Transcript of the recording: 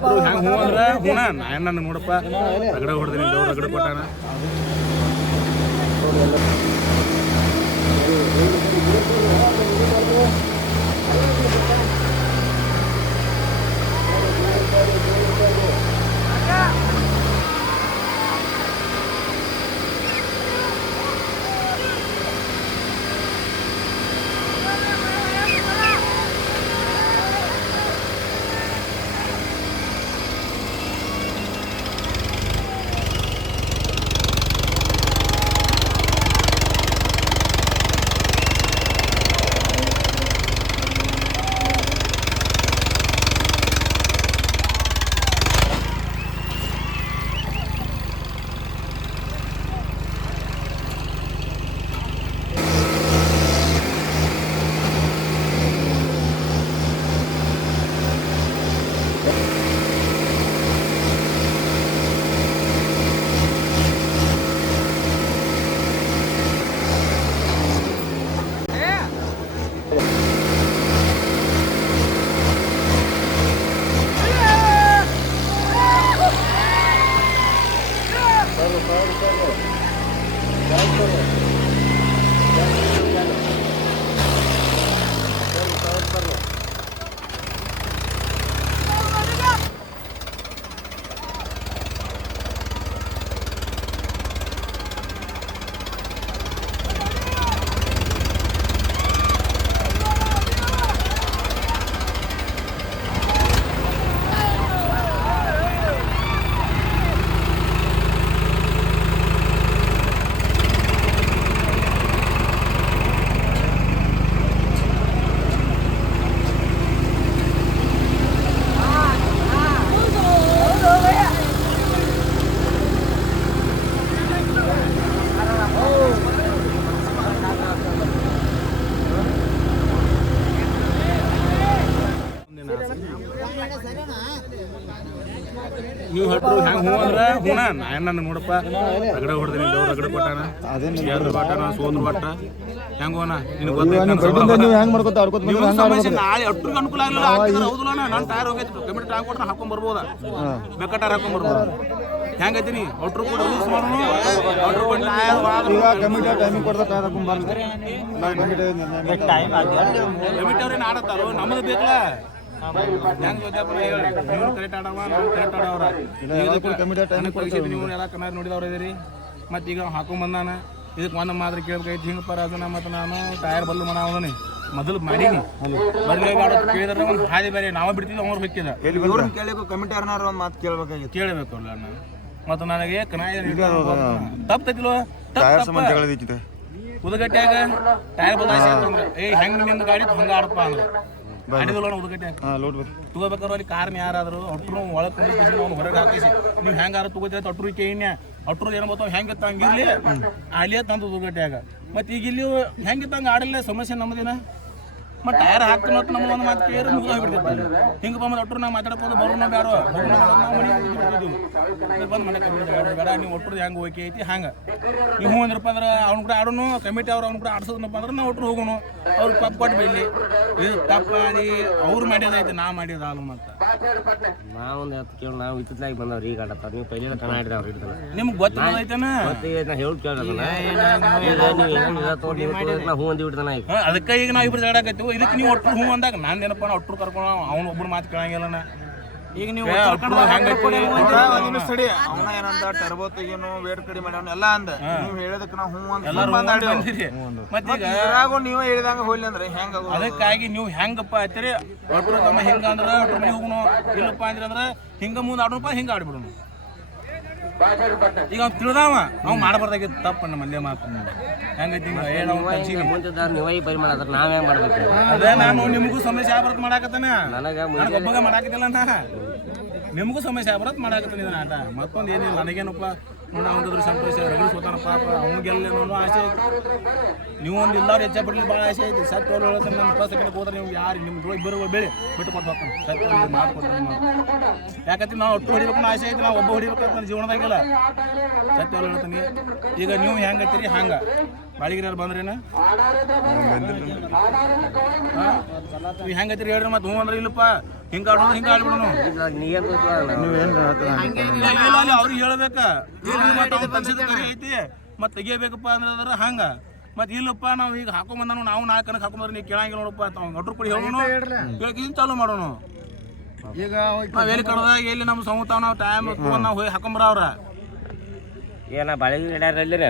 ಹೆಂಗೆ ಹೂ ಅಂದ್ರೆ ಹೂಣ ನಾನು ನೋಡಪ್ಪ ರಗಡ ಹೊಡೆದ್ರಿ ದೇವ್ರು ರಗಡ ಕೊಟ್ಟಾನ. ನೀವು ಹಟ್ರು ಹೆಂಗೆ ಹೂ ಅಂದ್ರೆ ಹೂಣ ನಾನು ನೋಡಪ್ಪ ರಗಡ ಹೊಡೆದ್ರಿ ದೇವ್ರು ರಗಡ ಕೊಟ್ಟಾನ. ಕೊಟ್ಟಾನ ಸೋದ್ರ ಕೊಟ್ಟ ಹೆಂಗ ಹೋಣ ನಾಳೆ ಅಟ್ರಿಗೆ ಅನುಕೂಲ ಆಗಲಿಲ್ಲ ಹೌದಲ್ಲ. ನಾನು ಟೈರ್ ಹೋಗೈತಿ ಕಮಿಟಿ ಟ್ಯಾಂಕ್ ಕೊಟ್ರೆ ಹಾಕೊಂಡ್ ಬರ್ಬೋದ ಬೆಕ್ಕ ಟೈರ್ ಹಾಕೊಂಡ್ ಬರ್ಬೋದು. ಹೆಂಗೈತಿ ಒಟ್ರು ಕೂಡ ಯೂಸ್ ಮಾಡೋಣ. ಕಮಿಟಿ ಅವ್ರೇನು ಆಡತ್ತಾರೋ ನಮ್ಮದು ಬೇಕಲ್ಲ. ಹೆಂಗ್ ಗೊತ್ತಪ್ಪ ಹೇಳಿ ನೀವು ಕರೆಕ್ಟ್ ಆಡವ ನಾವು ಕರೆಕ್ಟ್ ಆಡವ್ರ ನೀವು ಎಲ್ಲ ಕನ್ನಡ ನೋಡಿದವ್ರು ಇದೀರಿ. ಮತ್ತು ಈಗ ಹಾಕೊಂಡ್ ಬಂದಾನ ಇದಕ್ಕೆ ಒಂದು ಮಾತ್ರ ಕೇಳ್ಬೇಕೈತಿ ಹಿಂಗೆ ಪರ ಅದನ್ನ ಮತ್ತು ನಾನು ಟೈರ್ ಬಲ್ಲು ಮಾಡವನಿ ಮೊದಲು ಮಾಡೀನಿ ಬರ್ಲೇ ಕೇಳಿದ್ರೆ ಒಂದು ಹಾದಿ ಬೇರೆ ನಾವು ಬಿಡ್ತಿದ್ವಿ ಅವ್ರು ಬೇಕಿಲ್ಲ ಕೇಳಬೇಕು ಕಮಿಟಿ ಅವ್ರನ್ನಾರು ಒಂದು ಮಾತು ಕೇಳ್ಬೇಕಾಗಿತ್ತು ಕೇಳಬೇಕು ಅಲ್ಲ ನಾನು. ಮತ್ತು ನನಗೆ ತಪ್ಪು ಉದಗಟ್ಟ್ಯಾಗ ಟೈರ್ ಬದಲಾಯಿಸಿ ಅಂತಂದ್ರೆ ಹೆಂಗೆ ನಿನ್ನ ಗಾಡಿ ಹಂಗೆ ಆಡಪ್ಪ ಅಂದ್ರೆ ತಗೋಬೇಕಾದ್ರೆ ಅಲ್ಲಿ ಕಾರಣ ಯಾರಾದ್ರು ಅಟ್ರು ಒಳಗೆ ಅವ್ನು ಹೊರಗೆ ಹಾಕಿಸಿ ನೀವು ಹೆಂಗಾರ ತಗೋತೀರ ಅಟ್ರು ಕೇಳಿನ್ಯ ಅಟ್ರು ಏನು ಬರ್ತಾವ ಹೆಂಗೆ ಹಂಗಿರ್ಲಿ ಅಲ್ಲಿಯೇ ತಂದು ದುರ್ಗಟ್ಟ್ಯಾಗ. ಮತ್ತು ಈಗ ಇಲ್ಲಿ ಹೆಂಗಿತ್ತು ಹಂಗೆ ಆಡಲಿಲ್ಲ ಸಮಸ್ಯೆ ನಮ್ಮದಿನ. ಮತ್ತು ಟೈರ್ ಹಾಕ್ತೀನಿ ಅಂತ ನಮ್ಮ ಒಂದು ಮಾತು ಕೇಳಿ ಮುಗಿದು ಹೋಗ್ಬಿಡ್ತಿರ್ತಾರೆ. ಹಿಂಗೆ ಬಂದು ಒಟ್ಟರು ನಾವು ಮಾತಾಡ್ಬೋದು ಬರೋಣ ಬೇಡ ನಾವು ಮನೆ ಬಿಡ್ತಿದ್ದೀವಿ ಬಂದು ಮನೆ ಕಮಿಟಿ ಬೇಡ ನೀವು ಒಟ್ಟರು ಹೆಂಗೆ ಹೋಗಿ ಐತಿ ಹಂಗೆ ನೀವು ಹ್ಞೂ ಅಂದ್ರಪ್ಪ ಅಂದ್ರೆ ಅವ್ನು ಕೂಡ ಆಡೋನು ಕಮಿಟಿ ಅವ್ರು ಅವ್ನು ಕೂಡ ಆಡ್ಸೋದಪ್ಪ ಅಂದ್ರೆ ನಾವು ಒಟ್ಟರು ಹೋಗೋಣ ಅವ್ರು ಪಪ್ಪ ಕೊಟ್ಟು ಬೈಲಿ ಇದು ತಪ್ಪ ಅದು ಅವ್ರು ಮಾಡ್ಯೋದೈತಿ ನಾ ಮಾಡ್ಯೋದು ಅಲ್ಲ. ಮತ್ತು ನಾವೊಂದು ಹತ್ತು ಕೇಳಿ ನಾವು ಇತ್ತಿತ್ತಲಾಗಿ ಬಂದವ್ರು ಈಗ ಆಡತ್ತಾರ ನೀವು ಪೈಲೆ ಕನ್ನಡ ಆಡಿದ್ರೆ ಅವ್ರು ಇಡ್ತಾರೆ ನಿಮ್ಗೆ ಗೊತ್ತಾಗೈತನ ನಾ ಹೇಳಿ ಕೇಳೋದಲ್ಲ ಹೂ ಅಂದಿ ಬಿಡ್ತಾನ ಈಗ ಅದಕ್ಕೆ ಈಗ ನಾವು ಇಬ್ಬರು ಆಡಕತ್ತೀವಿ. ಇದಕ್ಕೆ ನೀವು ಒಟ್ಟರು ಹ್ಞೂ ಅಂದಾಗ ನಾನು ಏನಪ್ಪ ಒಟ್ಟರು ಕರ್ಕೊಂಡು ಅವ್ನು ಒಬ್ಬರು ಮಾತು ಕೇಳಂಗಿಲ್ಲ. ಈಗ ನೀವು ಸಡಿ ಅವನ ಏನಂತ ಟರ್ಬೋ ತೆಗೀನು ವೇಟ್ ಕಡಿಮೆ ಮಾಡ್ಯಾವ ಎಲ್ಲ ಅಂದ ನೀವು ಹೇಳದಕ್ಕೆ ನಾವು ಹ್ಞೂ ಅಂತ ನೀವು ಹೇಳಿದಂಗ ಹೋಗ್ಲಿ ಅಂದ್ರೆ ಹೆಂಗ. ಅದಕ್ಕಾಗಿ ನೀವು ಹೆಂಗಪ್ಪ ಹತ್ತಿರಿ ಒಟ್ಟರು ತಮ್ಮ ಹಿಂಗ ಅಂದ್ರೆ ಒಟ್ರು ಮನೆ ಹೋಗೋಣ ಇಲ್ಲಪ್ಪ ಅಂದ್ರೆ ಹಿಂಗ ಮುಂದೆ ಆಡೋಣಪ್ಪ ಹಿಂಗೆ ಆಡ್ಬಿಡೋಣ. ಈಗ ಅವ್ನು ತಿಳಿದಾವ ನಾವು ಮಾಡಬಾರ್ದಾಗಿತ್ತು ತಪ್ಪ ನಮ್ಮ ಮಂದ್ಯ ಮಾತು ಹೆಂಗೈತಿ ನಾವೇ ಮಾಡ್ಬೇಕು. ಅದೇ ನಾನು ನಿಮಗೂ ಸಮಸ್ಯೆ ಆಗ್ಬಾರ್ದು ಮಾಡಾಕತ್ತಾನ ನನಗೆ ಒಬ್ಬಗ ಮಾಡಾಕತ್ತಿಲ್ಲ ನಾ ನಿಮಗೂ ಸಮಸ್ಯೆ ಆಗ್ಬಾರ್ದು ಮಾಡಾಕತ್ತಾನ ಇದನ್ನ ಆಟ. ಮತ್ತೊಂದು ಏನಿಲ್ಲ ನನಗೇನಪ್ಪ ನೋಡ ಅವನದ್ರ ಸಂತೋಷ ರಗಡ ಸೋತಾನಪ್ಪ ಅವ್ನಿಗೆಲ್ಲ ಆಸೆ ಐತಿ. ನೀವು ಒಂದು ಎಲ್ಲರೂ ಹೆಚ್ಚು ಬಿಡ್ಲಿ ಭಾಳ ಆಸೆ ಐತಿ. ಸತ್ತು ಹೇಳ್ತಾನೆ ನಮ್ಮ 20 ಸೆಕೆಂಡ್ ಹೋದ್ರೆ ನೀವು ಯಾರು ನಿಮ್ಮ ಇಬ್ಬರು ಬೇರೆ ಬಿಟ್ಟು ಕೊಟ್ಟು ಹೋಗ್ತಾನೆ ಸತ್ತು ಮಾಡ್ಕೊಡ್ತಾನೆ. ಯಾಕಂದ್ರೆ ನಾವು ಒಟ್ಟು ಹೊಡಿಬೇಕು ಆಸೆ ಐತಿ, ನಾವು ಒಬ್ಬ ಹೊಡಿಬೇಕಂತ ನನ್ನ ಜೀವನದಾಗಿಲ್ಲ. ಸತ್ಯ ಹೇಳ್ತೀನಿ. ಈಗ ನೀವು ಹೆಂಗೆ ಐತಿರಿ ಹಂಗೆ ಬಾಡಿಗೆರು ಬಂದ್ರೇನು ನೀವು ಹೆಂಗೆ ಐತಿರಿ ಹೇಳ್ರಿ. ಮತ್ತೆ ಹ್ಞೂ ಅಂದ್ರೆ ಇಲ್ಲಪ್ಪ ಹಿಂಗೆ ಆಡೋದು ಹಿಂಗೆ ಆಡ್ಬಿಡೋನು. ಅವ್ರಿಗೆ ಹೇಳ್ಬೇಕಾ ಐತಿ ಮತ್ತೆ ತೆಗಿಯಬೇಕಪ್ಪ ಅಂದ್ರೆ ಹಂಗೆ. ಮತ್ತೆ ಇಲ್ಲಪ್ಪ ನಾವು ಈಗ ಹಾಕೊಂಬಂದಾನು ನಾವು 4 ಕಣಕ್ಕೆ ಹಾಕೊಂಡ್ರೆ ನೀವು ಕೇಳಂಗಿಲ್ಲ ನೋಡಪ್ಪ. ಒಟ್ರು ಕೊಡಿ ಹೇಳೋನು ಕೇಳಕ್ಕೆ ಚಾಲು ಮಾಡೋನು. ಈಗ ನಾವ್ ಎಲ್ಲಿ ಕಡ್ದಾಗ ಎಲ್ಲಿ ನಮ್ಮ ಸಮೂತಾವ್ ನಾವು ಟೈಮ್ ನಾವು ಹೋಗಿ ಹಾಕೊಂಬರ ಅವ್ರ ಏನ ಬಾಳೆ ಗಿಡ